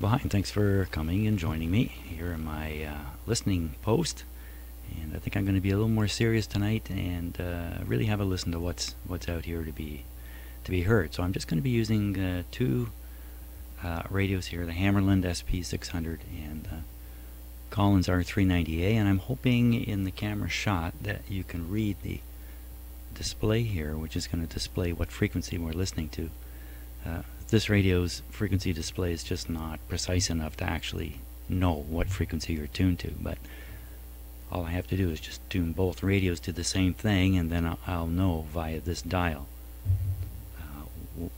Well, hi, and thanks for coming and joining me here in my listening post. And I think I'm going to be a little more serious tonight and really have a listen to what's out here to be heard. So I'm just going to be using two radios here: the Hammarlund SP600 and Collins R390A. And I'm hoping in the camera shot that you can read the display here, which is going to display what frequency we're listening to. This radio's frequency display is just not precise enough to actually know what frequency you're tuned to, but all I have to do is just tune both radios to the same thing, and then I'll know via this dial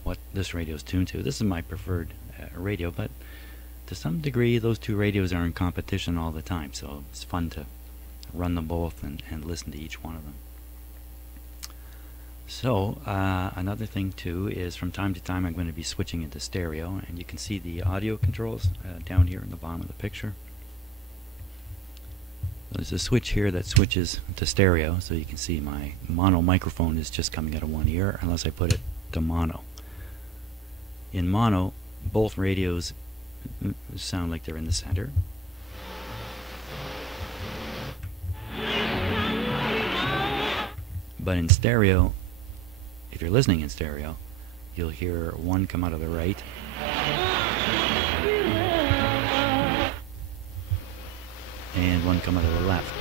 what this radio is tuned to. This is my preferred radio, but to some degree those two radios are in competition all the time, so it's fun to run them both and listen to each one of them. So another thing too is from time to time I'm going to be switching into stereo, and you can see the audio controls down here in the bottom of the picture. There's a switch here that switches to stereo, so you can see my mono microphone is just coming out of one ear unless I put it to mono. In mono, both radios sound like they're in the center. But in stereo, if you're listening in stereo, you'll hear one come out of the right and one come out of the left.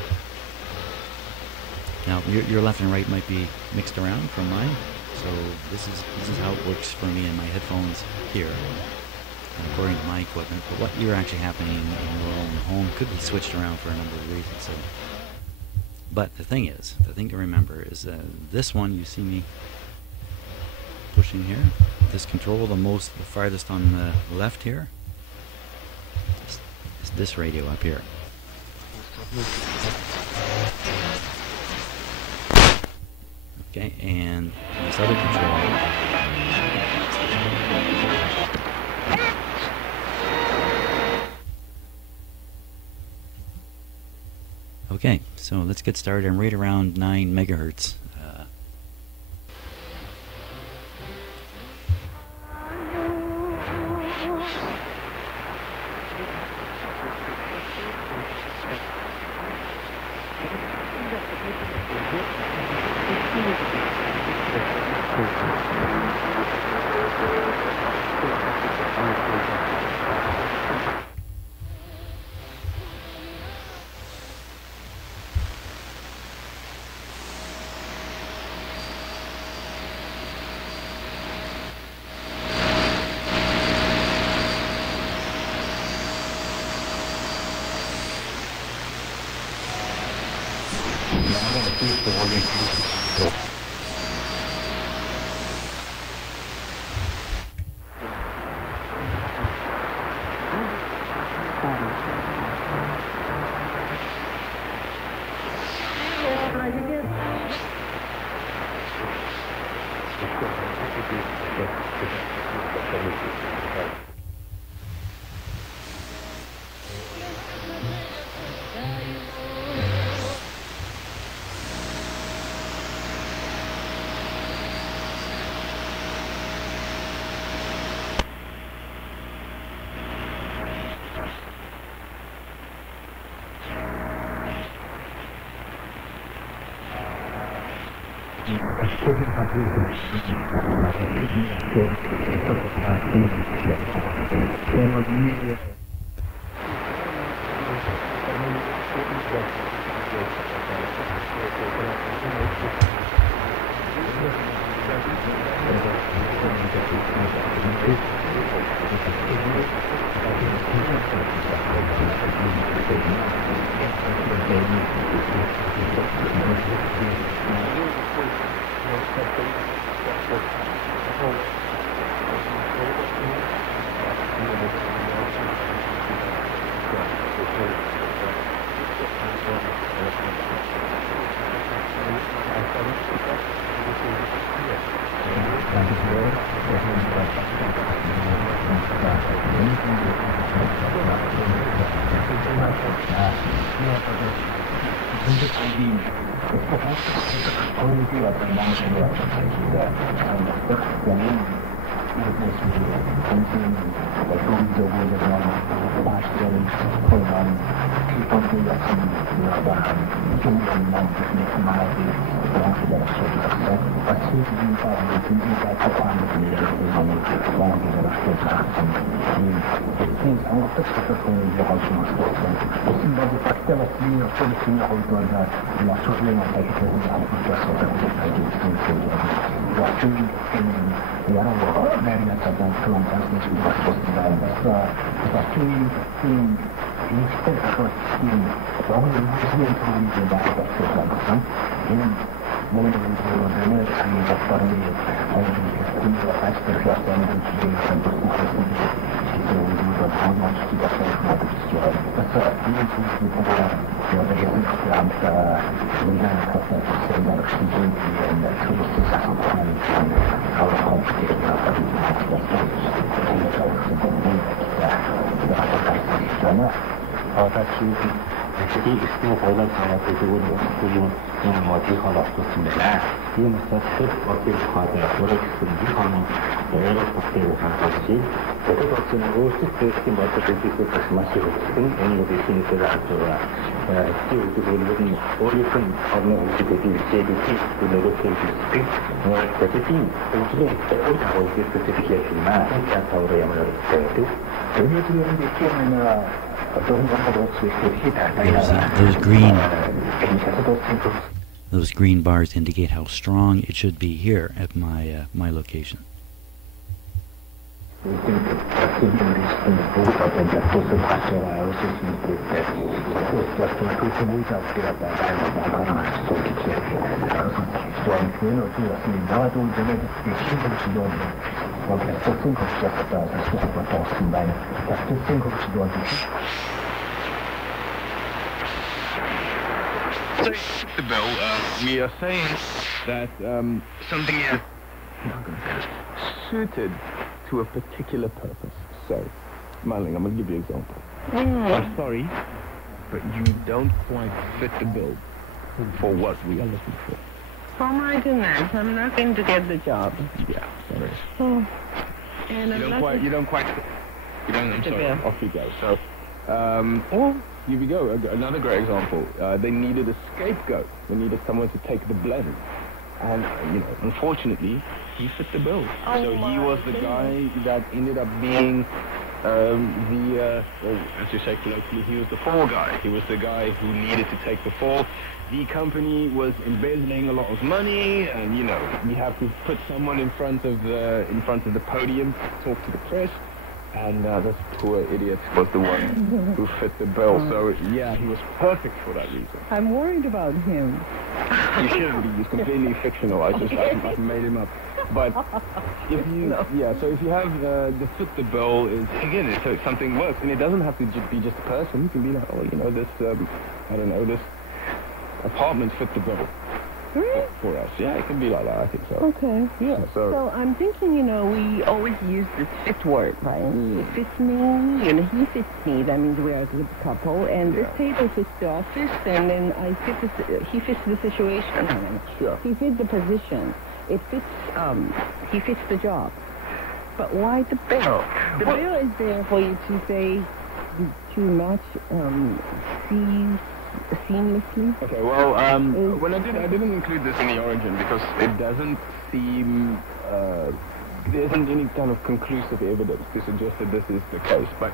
Now your left and right might be mixed around from mine, so this is how it works for me in my headphones here, according to my equipment. But what you're actually happening in your own home could be switched around for a number of reasons. So, but the thing to remember is this one you see me pushing here, this control, the farthest on the left here, is this radio up here. Okay, and this other control okay, so let's get started. I'm right around 9 megahertz. 기본적인 여러분 중요한 부분에서 말하기 원하는 소리로서 마치 인사의 인사의 특화하는 분야를 보는 원하기를 하겠습니다. 이 상업도 시작하는 일을 수 있습니다. 무슨 말도 박대가 분명 소리를 하고 있다가 소리를 하게 되는 하고 있어서 알고 있습니다. watching 여러 various of the film translation was supposed to be done. But watching instead of seeing 너무 무슨 상황이 된다고 생각하거든. 이는 몸을 보는 상황이 적당히 군대가 다시 들어왔다는 주제에 대한 것을 우리가 방어할 수가 없다고 그랬죠. 그래서 이런 부분을 보고 여러 개의 암사 우리나라 것을 생각을 신경 쓰는 그것을 사상하는 our complicated Jadi istilah pada saya itu motif kalau sebenarnya dia mesti motif pada orang sendiri kalau orang pasti akan kasih. Jadi kalau semua itu motif itu masih ini lebih sini tidak ada. Itu boleh orang orang itu jadi itu lebih sini. Jadi untuk orang itu spesifik cuma yang tahu yang mana itu. Jadi itu yang dikira those green bars indicate how strong it should be here at my location. The bell, we are saying that something is suited to a particular purpose. So, Marling, I'm going to give you an example. I'm sorry, but you don't quite fit the bill for what we are looking for. Oh my goodness, I'm not going to get the job. Yeah, sorry. Oh. And you don't quite, I'm sorry, off you go. So, or here we go, another great example. They needed a scapegoat. They needed someone to take the blame. And, unfortunately, he fit the bill. Oh, so he was the guy that ended up being as you say colloquially, he was the fall guy. He was the guy who needed to take the fall. The company was embezzling a lot of money, and you have to put someone in front of the podium to talk to the press. And this poor idiot was the one who fit the bill. So yeah, he was perfect for that reason. I'm worried about him. You shouldn't be. He's completely fictional. I've made him up. But if you, so if you have the fit the bill is again, so something works, and it doesn't have to be just a person. It can be like, this, this apartment fit the bill. For us. Yeah, it can be like that, I think so. Okay. Yeah, so I'm thinking, we always use this fit word, right? It fits me, he fits me, that means we are a good couple, and this table fits the office, and then he fits the situation. Sure. He fits the position. It fits, he fits the job. But why the bill? The bill is there for you to say, to match, seamlessly. Okay, well, when I didn't include this in the origin because it doesn't seem there isn't any kind of conclusive evidence to suggest that this is the case. But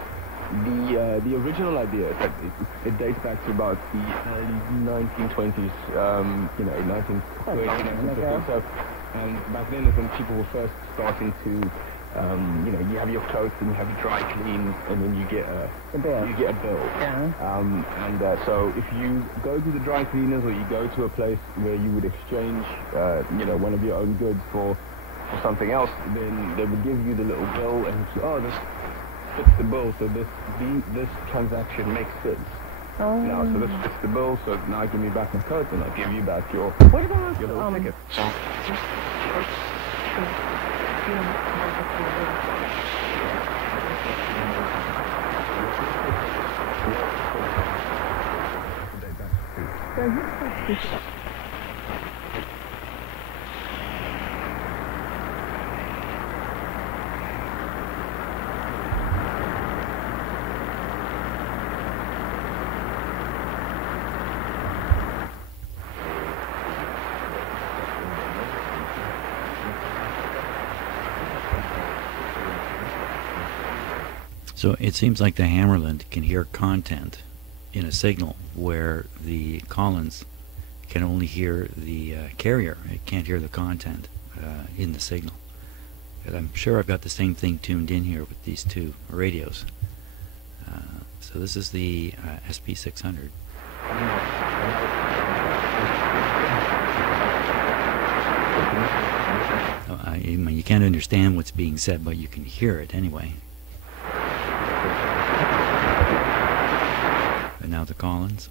the original idea is that it dates back to about the early 1920s, 1930s, 1950s. So, and back then is when people were first starting to. You have your clothes and you have your dry clean, and then you get a bill. Yeah. So if you go to the dry cleaners or you go to a place where you would exchange, one of your own goods for something else, then they would give you the little bill and say, this fits the bill, so this transaction makes sense. Oh. Now, so this fits the bill, so now give me back my coat and I'll give you back your little ticket. So it seems like the Hammarlund can hear content in a signal where the Collins can only hear the carrier. It can't hear the content in the signal. And I'm sure I've got the same thing tuned in here with these two radios. So this is the SP600. I mean, you can't understand what's being said, but you can hear it anyway. And now the Collins.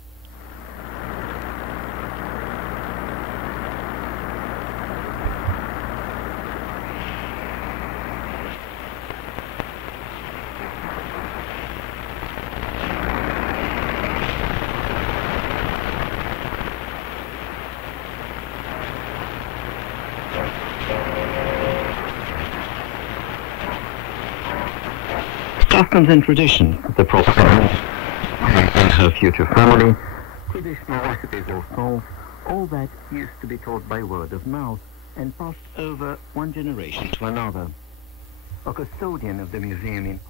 Customs and tradition, the prosperity and her future family, traditional recipes or songs, all that used to be taught by word of mouth and passed over one generation to another. A custodian of the museum in...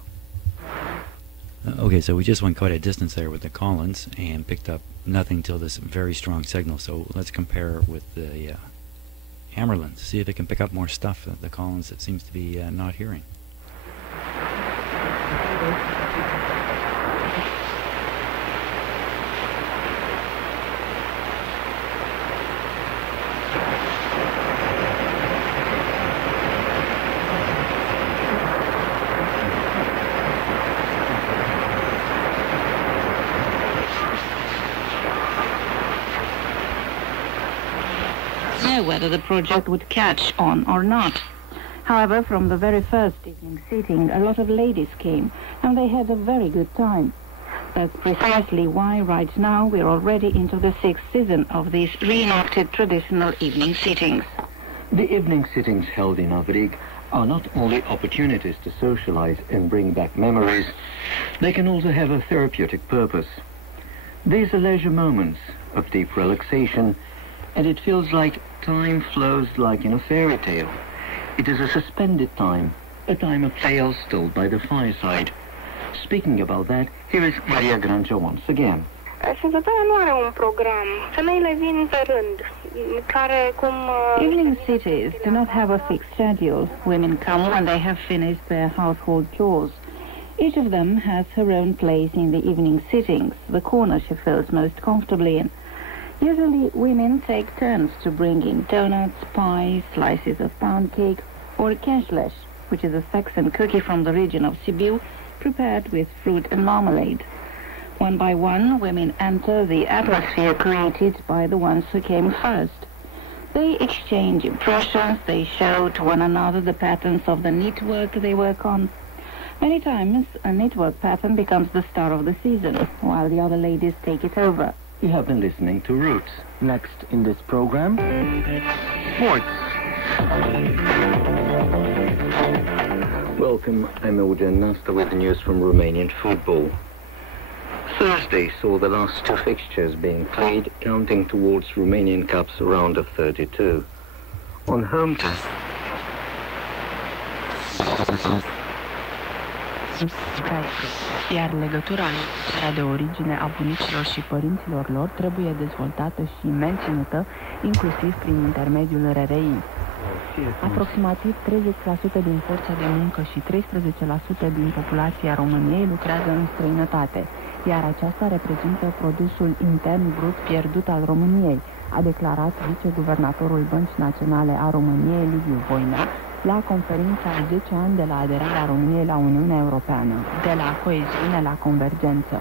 Okay, so we just went quite a distance there with the Collins and picked up nothing till this very strong signal. So let's compare with the Hammarlund, see if it can pick up more stuff that the Collins it seems to be not hearing. Whether the project would catch on or not. However, from the very first evening sitting, a lot of ladies came, and they had a very good time. That's precisely why right now we're already into the 6th season of these reenacted traditional evening sittings. The evening sittings held in Avrig are not only opportunities to socialize and bring back memories, they can also have a therapeutic purpose. These are leisure moments of deep relaxation, and it feels like time flows like in a fairy tale. It is a suspended time, a time of tales told by the fireside. Speaking about that, here is Maria Grancia once again. Sărbătoarea nu are un program. Femeile vin pe rând, care cum... Evening cities do not have a fixed schedule. Women come when they have finished their household chores. Each of them has her own place in the evening sittings, the corner she feels most comfortably in. Usually, women take turns to bring in donuts, pies, slices of pound cake, or cashless, which is a Saxon cookie from the region of Sibiu, prepared with fruit and marmalade. One by one, women enter the atmosphere created by the ones who came first. They exchange impressions, they show to one another the patterns of the knitwork they work on. Many times, a knitwork pattern becomes the star of the season, while the other ladies take it over. You have been listening to Roots. Next in this program, sports. Welcome, I'm Eugen Nasta with the news from Romanian football. Thursday saw the last two fixtures being played, counting towards Romanian Cup's round of 32. On home turf, iar legătura de origine a bunicilor și părinților lor trebuie dezvoltată și menținută, inclusiv prin intermediul RRI. Aproximativ 30% din forța de muncă și 13% din populația României lucrează în străinătate, iar aceasta reprezintă produsul intern brut pierdut al României, a declarat viceguvernatorul Băncii Naționale a României, Liviu Voina, la conferința a 10 ani de la aderarea României la Uniunea Europeană, de la coeziune la convergență.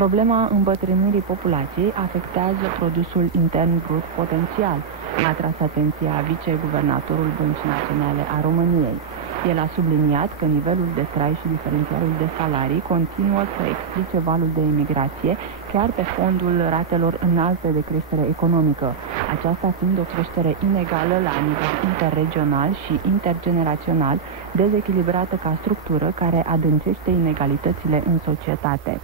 Problema îmbătrânirii populației afectează produsul intern brut potențial, a tras atenția viceguvernatorul Băncii Naționale a României. El a subliniat că nivelul de trai și diferențialul de salarii continuă să explice valul de emigrație, chiar pe fondul ratelor înalte de creștere economică, aceasta fiind o creștere inegală la nivel interregional și intergenerațional, dezechilibrată ca structură care adâncește inegalitățile în societate.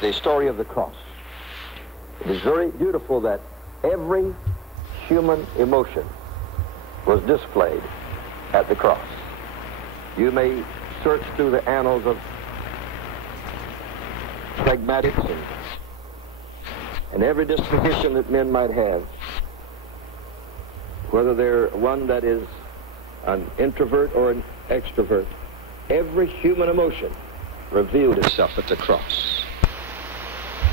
The story of the cross. It is very beautiful that every human emotion was displayed at the cross. You may search through the annals of pragmatics and every disposition that men might have, whether they're one that is an introvert or an extrovert, every human emotion revealed itself at the cross.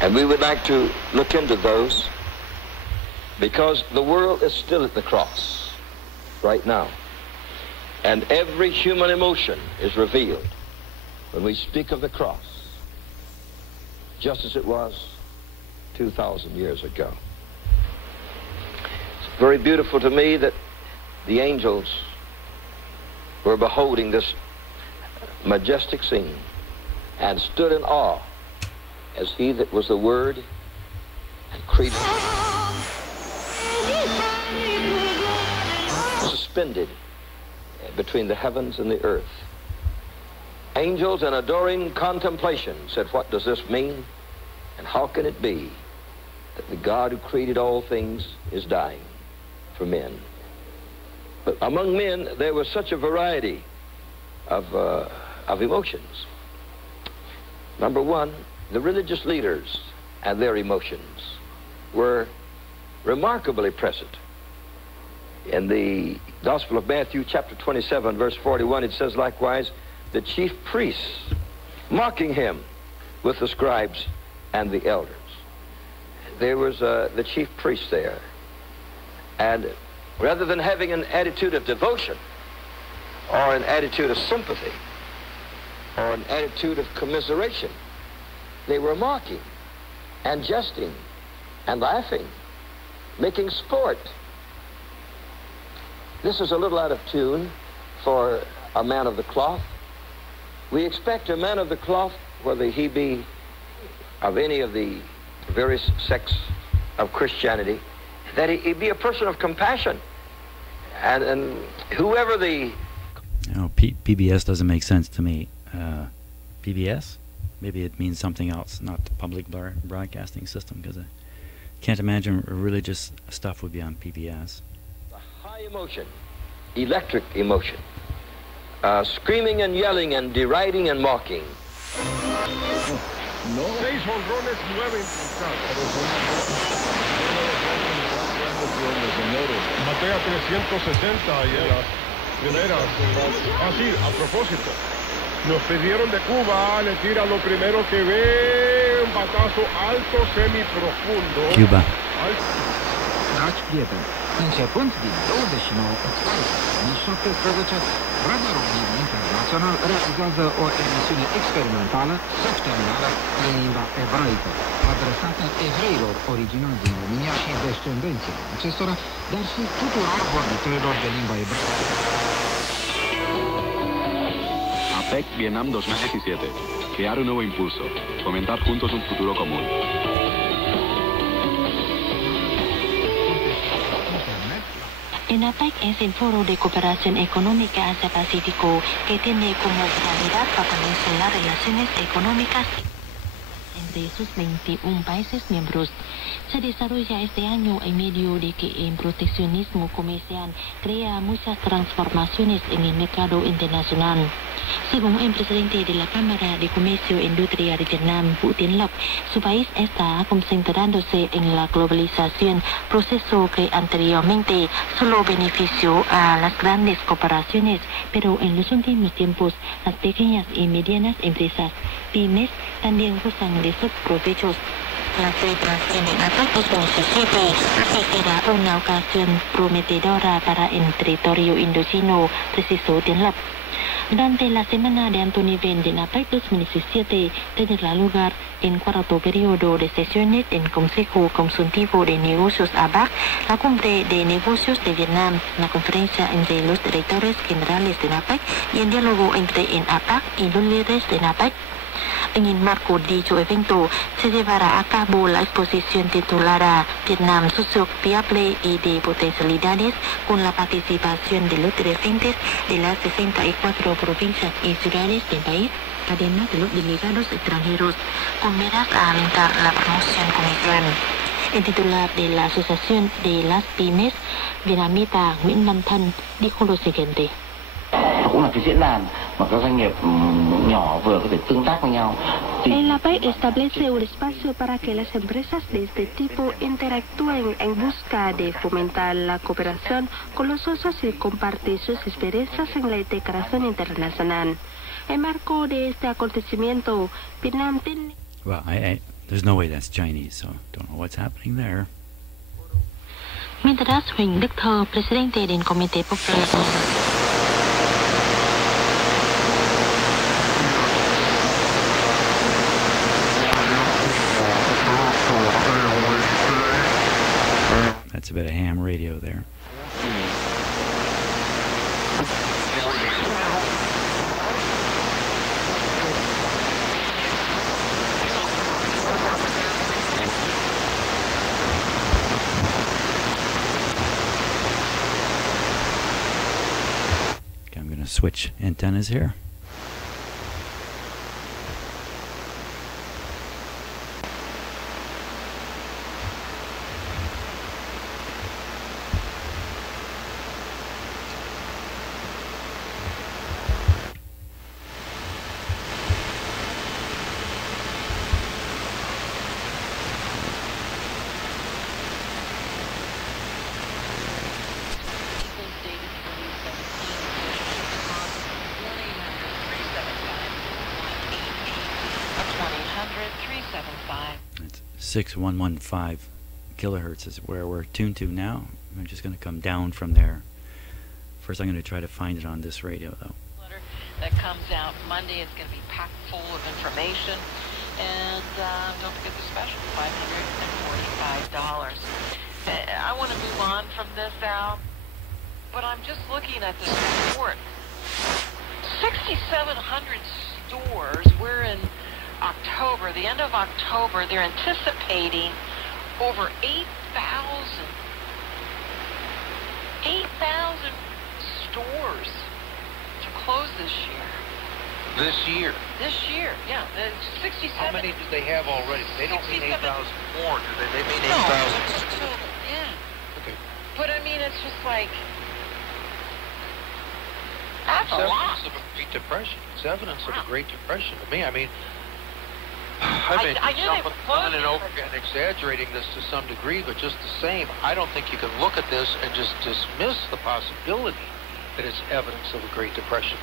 And we would like to look into those because the world is still at the cross right now. And every human emotion is revealed when we speak of the cross, just as it was 2,000 years ago. It's very beautiful to me that the angels were beholding this majestic scene and stood in awe as he that was the Word and created suspended between the heavens and the earth. Angels in adoring contemplation said, what does this mean? And how can it be that the God who created all things is dying for men? But among men, there was such a variety of emotions. Number one, the religious leaders and their emotions were remarkably present. In the Gospel of Matthew, chapter 27, verse 41, it says likewise, the chief priests mocking him with the scribes and the elders. There was the chief priest there. And rather than having an attitude of devotion or an attitude of sympathy or an attitude of commiseration, they were mocking and jesting and laughing, making sport. This is a little out of tune for a man of the cloth. We expect a man of the cloth, whether he be of any of the various sects of Christianity, that he be a person of compassion. And whoever the... PBS doesn't make sense to me. PBS? Maybe it means something else, not the public broadcasting system, because I can't imagine religious stuff would be on PBS. High emotion, electric emotion, screaming and yelling and deriding and mocking. No. 6 honrones, 9 impulsados. Batea 360 y en las primeras. Sí, a propósito. Nos pidieron de Cuba, le tira lo primero que ve, un batazo alto, semiprofundo. Cuba. Dragi prieteni, începând din 29 2017, radarul internațional realizează o emisiune experimentală săptămânală în limba ebraică, adresată evreilor originali din România și descendenților acestora, dar și tuturor vorbitorilor de limba ebraică. APEC Vietnam 2017. Crear un nuevo impulso. Fomentar juntos un futuro común. En APEC es el foro de cooperación económica Asia-Pacífico que tiene como finalidad fortalecer las relaciones económicas entre sus 21 países miembros. Se desarrolla este año en medio de que el proteccionismo comercial crea muchas transformaciones en el mercado internacional. Según el presidente de la Cámara de Comercio e Industria de Vietnam, Vũ Tiến Lộc, su país está concentrándose en la globalización, proceso que anteriormente solo benefició a las grandes corporaciones, pero en los últimos tiempos las pequeñas y medianas empresas, pymes, también gozan de sus provechos. la celebración en APEC 2017 afectará una ocasión prometedora para el territorio indocino, precisó Tianlap. Durante la semana de alto nivel de APEC 2017 tendrá lugar en cuarto periodo de sesiones en Consejo Consultivo de Negocios APEC, la Cumbre de Negocios de Vietnam, la conferencia entre los directores generales de APEC y el diálogo entre APEC y los líderes de APEC. En el marco de dicho evento se llevará a cabo la exposición titulada Vietnam Socio Viable y de Potencialidades, con la participación de los dirigentes de las 64 provincias y ciudades del país, además de los delegados extranjeros, con miras a alentar la promoción comercial. El titular de la Asociación de las Pymes vietnamita Nguyễn Văn Thân dijo lo siguiente. Cũng là cái diễn đàn mà các doanh nghiệp nhỏ vừa có thể tương tác với nhau. El APEC establece un espacio para que las empresas de este tipo interactúen en busca de fomentar la cooperación con los socios y compartir sus experiencias en la integración internacional. En marco de este acontecimiento, Vietnam tiene... Well, there's no way that's Chinese, so don't know what's happening there. Mientras Huỳnh Đức Thơ, presidente del Comité Popular. That's a bit of ham radio there. Okay, I'm going to switch antennas here. It's 6115 kilohertz is where we're tuned to now. I'm just going to come down from there. First, I'm going to try to find it on this radio, though. That comes out Monday. It's going to be packed full of information. And don't forget the special, $545. I want to move on from this out, but I'm just looking at this report. 6,700 stores. We're in October, the end of October. They're anticipating over 8,000 stores to close this year. This year? This year, yeah. 67. How many do they have already? They don't mean 8,000 more, do they? They mean 8,000. No, yeah. Okay. But I mean, it's just like, that's a lot. It's evidence of a Great Depression. It's evidence of a Great Depression to me. I mean, I knew they were on and over and exaggerating this to some degree, but just the same, I don't think you can look at this and just dismiss the possibility that it's evidence of a Great Depression.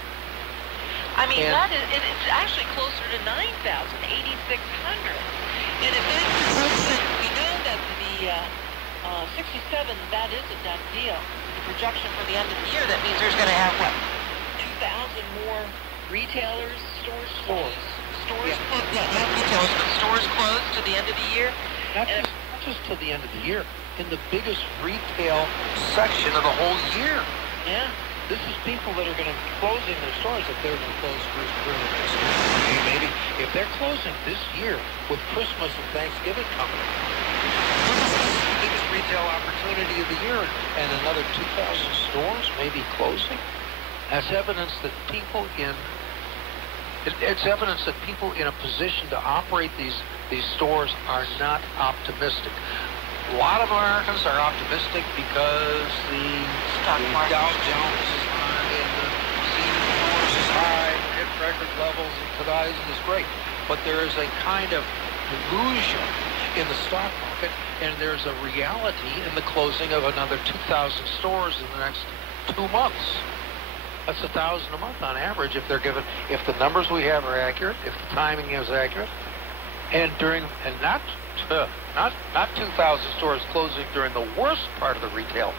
I mean, it's actually closer to 9,000, 8,600. And if we know that the 67, that is a done deal. The projection for the end of the year, that means there's going to have, what, 2,000 more retailers, stores closed? Stores closed to the end of the year? Not just to the end of the year. In the biggest retail section of the whole year. Yeah. This is people that are going to be closing their stores if they're going to close early next year. Maybe if they're closing this year with Christmas and Thanksgiving coming, this is the biggest retail opportunity of the year, and another 2,000 stores may be closing. That's evidence that people it's evidence that people in a position to operate these stores are not optimistic. A lot of Americans are optimistic because the Dow Jones is high and the C4 is high, hit record levels, and today's is great. But there is a kind of illusion in the stock market, and there's a reality in the closing of another 2,000 stores in the next 2 months. That's 1,000 a month on average if the numbers we have are accurate, if the timing is accurate, and not not 2,000 stores closing during the worst part of the retail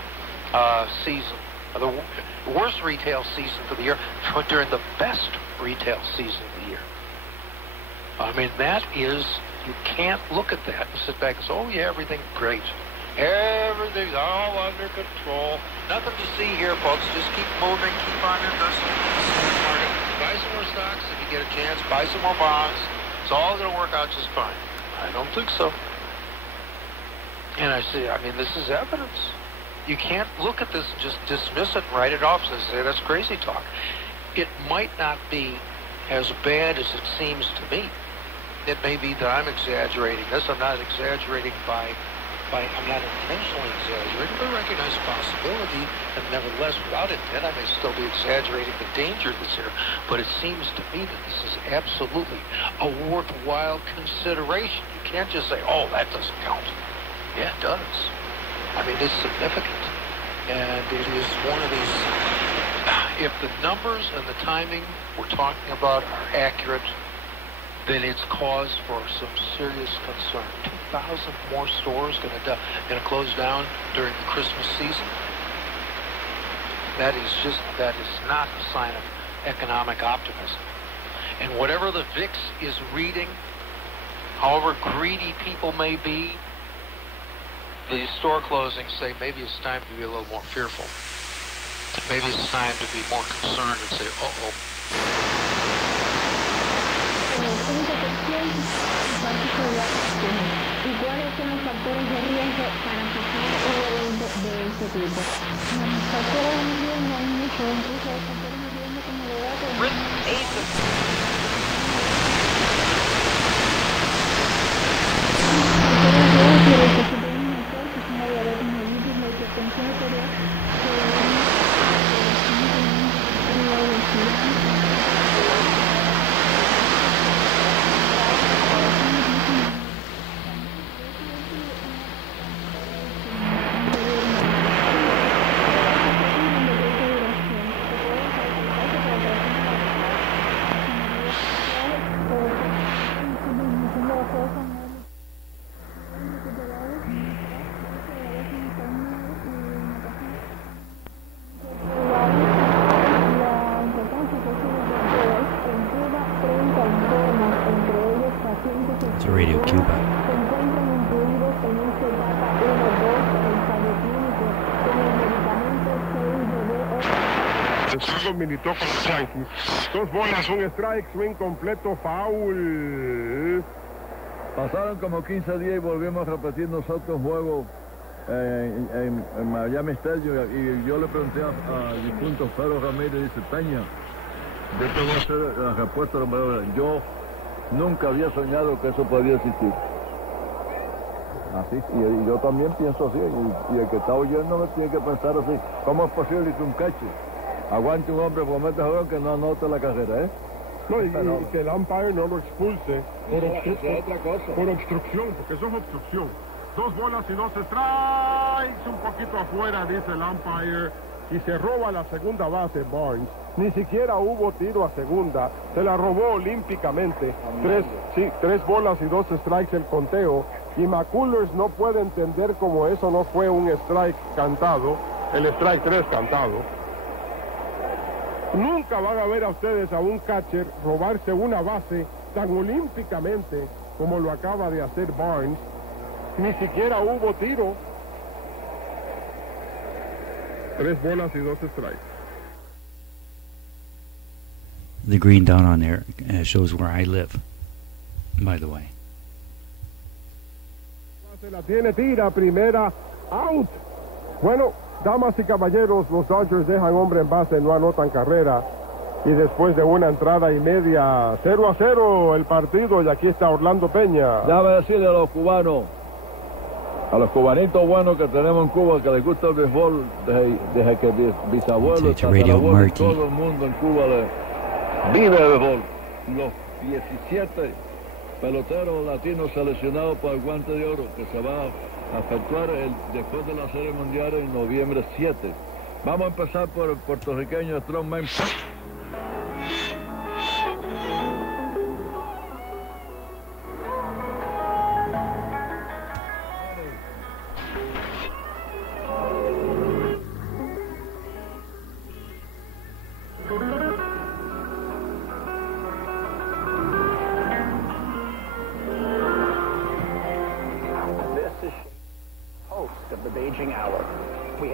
season, the worst retail season for the year, but during the best retail season of the year. I mean, that is, you can't look at that and sit back and say, oh yeah, everything's great. Everything's all under control. Nothing to see here, folks. Just keep moving, keep on investing in the stock market. Buy some more stocks if you get a chance. Buy some more bonds. It's all going to work out just fine. I don't think so. And I say, I mean, this is evidence. You can't look at this and just dismiss it and write it off and say that's crazy talk. It might not be as bad as it seems to me. It may be that I'm exaggerating this. I'm not exaggerating I'm not intentionally exaggerating, but I recognize the possibility, and nevertheless, without intent, I may still be exaggerating the danger that's here. But it seems to me that this is absolutely a worthwhile consideration. You can't just say, oh, that doesn't count. Yeah, it does. I mean, it's significant. And it is one of these, if the numbers and the timing we're talking about are accurate, then it's cause for some serious concern. 2,000 more stores going to close down during the Christmas season. That is not a sign of economic optimism. And whatever the VIX is reading, however greedy people may be, the store closings say maybe it's time to be a little more fearful. Maybe it's time to be more concerned and say, uh-oh. ¿Y cuáles son los factores de riesgo para fijar un evento de este tipo? Los factores de riesgo hay muchos, incluso los factores de riesgo como de datos. Radio Cuba. Después militó con los Yankees. 2 bolas, un strike, swing completo, foul. Pasaron como 15 días y volvimos a repetir nosotros juego en Miami Stadium, y yo le pregunté al difunto Pedro Ramírez, dice, Peña, yo te voy a hacer la respuesta, yo nunca había soñado que eso podía existir. Así, y yo también pienso así, y el que está oyendo me tiene que pensar así. ¿Cómo es posible que un catcher aguante un hombre por meter juego que no anote la carrera, No, y que el umpire no lo expulse por obstrucción, porque eso es obstrucción. 2 bolas y 2 strikes, un poquito afuera, dice el umpire, y se roba la segunda base Barnes. Ni siquiera hubo tiro a segunda, se la robó olímpicamente. 3 bolas y 2 strikes el conteo, y McCullers no puede entender cómo eso no fue un strike cantado, el strike 3 cantado. Nunca van a ver a ustedes a un catcher robarse una base tan olímpicamente como lo acaba de hacer Barnes. Ni siquiera hubo tiro. 3 bolas y 2 strikes. The green down on there shows where I live, by the way. Se la tiene, tira, primera, out. Bueno, damas y caballeros, los Dodgers dejan hombre en base, no anotan carrera. Y después de una entrada y media, 0-0 el partido, y aquí está Orlando Peña. Déjame decirle a los cubanos, a los cubanitos buenos que tenemos en Cuba, que les gusta el béisbol, desde que bisabuelos, tatarabuelos, todo el mundo en Cuba vive el béisbol. Los 17 peloteros latinos seleccionados para el Guante de Oro, que se va a efectuar después de la Serie Mundial en noviembre 7. Vamos a empezar por el puertorriqueño Strongman.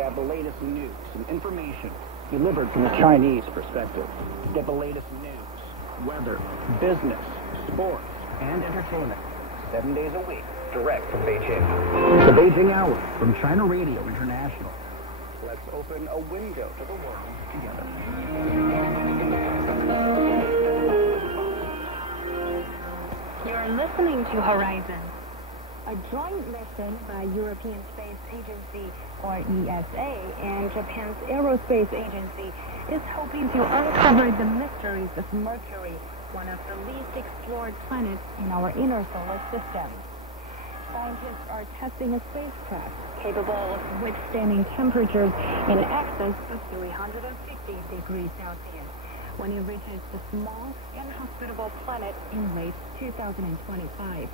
have the latest news and information delivered from the Chinese perspective. Get the latest news, weather, business, sports, and entertainment. 7 days a week, direct from Beijing. The Beijing Hour from China Radio International. Let's open a window to the world together. You're listening to Horizon, a joint mission by European Space Agency, or ESA, and Japan's Aerospace Agency is hoping to uncover the mysteries of Mercury, one of the least explored planets in our inner solar system. Scientists are testing a spacecraft capable of withstanding temperatures in excess of 350 degrees Celsius when it reaches the small, inhospitable planet in late 2025.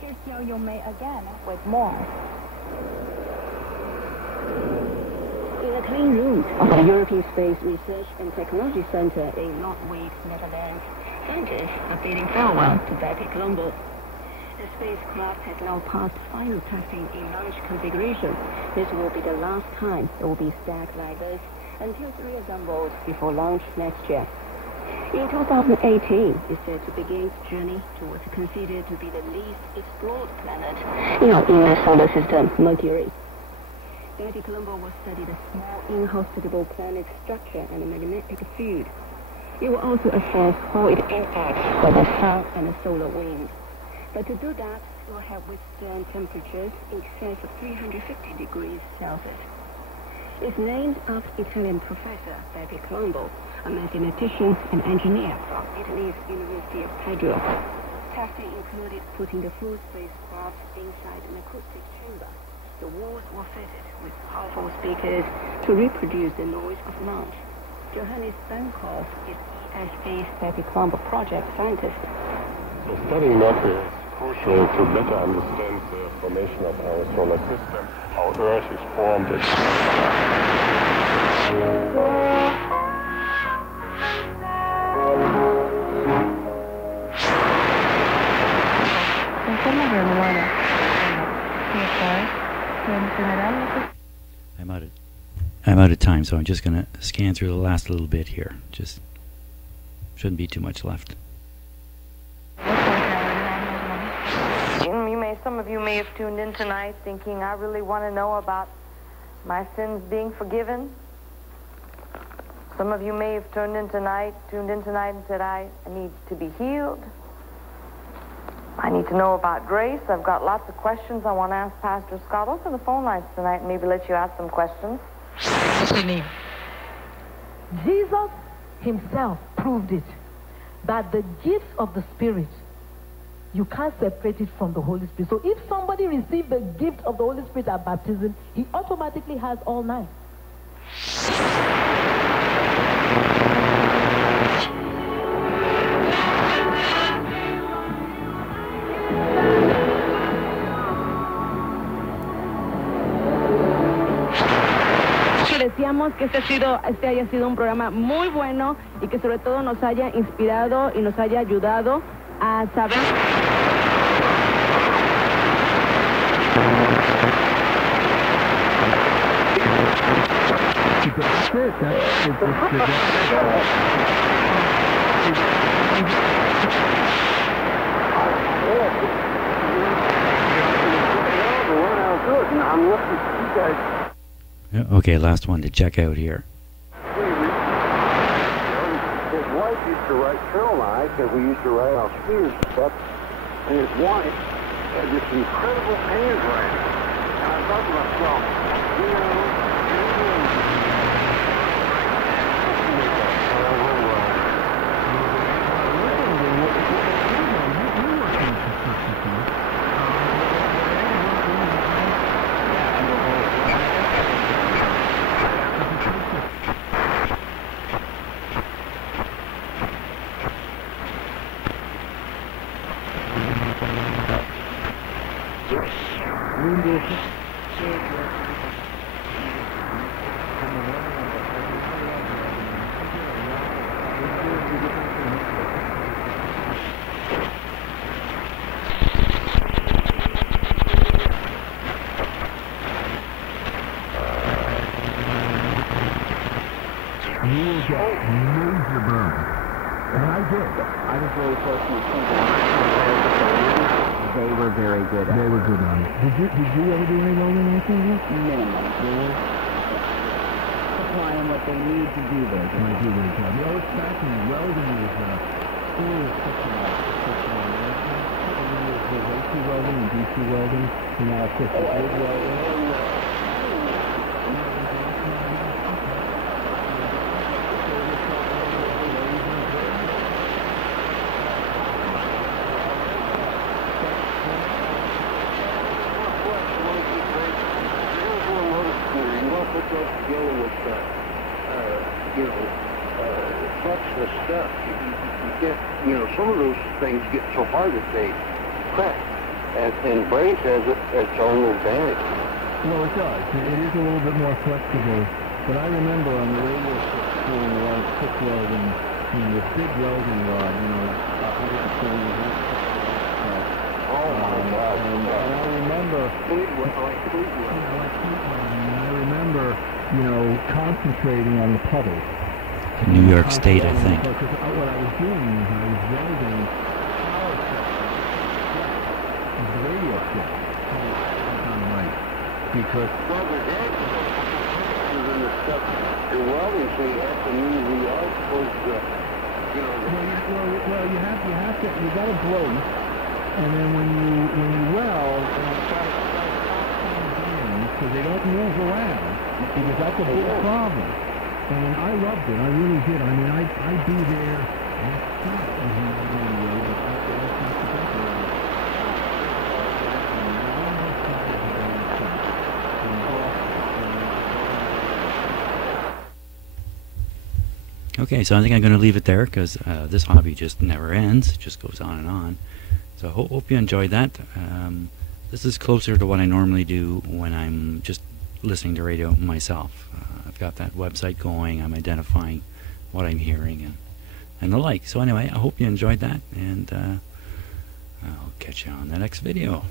Here's Xiao Yomei again with more. In a clean room of the European Space Research and Technology Center in Noordwijk, Netherlands, scientists are bidding farewell to Bepi Colombo. The spacecraft has now passed final testing in launch configuration. This will be the last time it will be stacked like this until it's reassembled before launch next year. In 2018, it's set to begin its journey towards considered to be the least explored planet in our inner solar system, Mercury. Bepi Colombo will study the small, inhospitable planet's structure and magnetic field. It will also assess how it interacts with the sun and the solar wind. But to do that, it will have withstand temperatures in excess of 350 degrees Celsius. It's named after Italian professor Bepi Colombo, a mathematician and engineer from Italy's University of Padua. Testing included putting the full spacecraft inside an acoustic chamber. The walls were fitted with powerful speakers to reproduce the noise of launch. Johannes Bankhoff is ESA's Bepi Colombo project scientist. So studying Mercury is crucial to better understand the formation of our solar system, how Earth is formed. I'm out of time, so I'm just going to scan through the last little bit here. Just shouldn't be too much left. Some of you may have tuned in tonight thinking, I really want to know about my sins being forgiven. Some of you may have tuned in tonight and said, I need to be healed. I need to know about grace. I've got lots of questions I want to ask Pastor Scott. Open the phone lines tonight and maybe let you ask some questions. Jesus himself proved it, that the gifts of the Spirit, you can't separate it from the Holy Spirit. So if somebody received the gift of the Holy Spirit at baptism, he automatically has all 9. Deseamos que este haya sido un programa muy bueno y que sobre todo nos haya inspirado y nos haya ayudado a saber. Okay, last one to check out here. His wife used to write journal lines, and we used to write our spears and stuff, and his wife had this incredible handwriting. And I thought to myself, you know, you will get major burn. And I did. I was very fortunate too. They were very good at it. They were good on it. Did you ever do any welding on this? Minimum. Supplying what they need to do their job. They do their job. You know, it's fascinating. Welding is there's AC welding and DC welding. And now, of course, there's MIG welding. Some of those things get so hard that they crack. And brass has its own advantage. Well, it does. It is a little bit more flexible. But I remember on the radio school when I was stick welding, this big welding rod, 120 Oh my God. And I remember, concentrating on the puddles. New York State, I think. Because what I was doing is I was welding the radio set. Right. Because you're welding, so you have to move the arc towards the, Well, you got to brace, and then when you weld, because they don't move around, because that's a big problem. And I loved it. I really did. I mean, I'd be there. Okay, so I think I'm going to leave it there because this hobby just never ends. It just goes on and on. So I hope you enjoyed that. This is closer to what I normally do when I'm just listening to radio myself. I've got that website going. I'm identifying what I'm hearing and the like. So anyway, I hope you enjoyed that, and I'll catch you on the next video.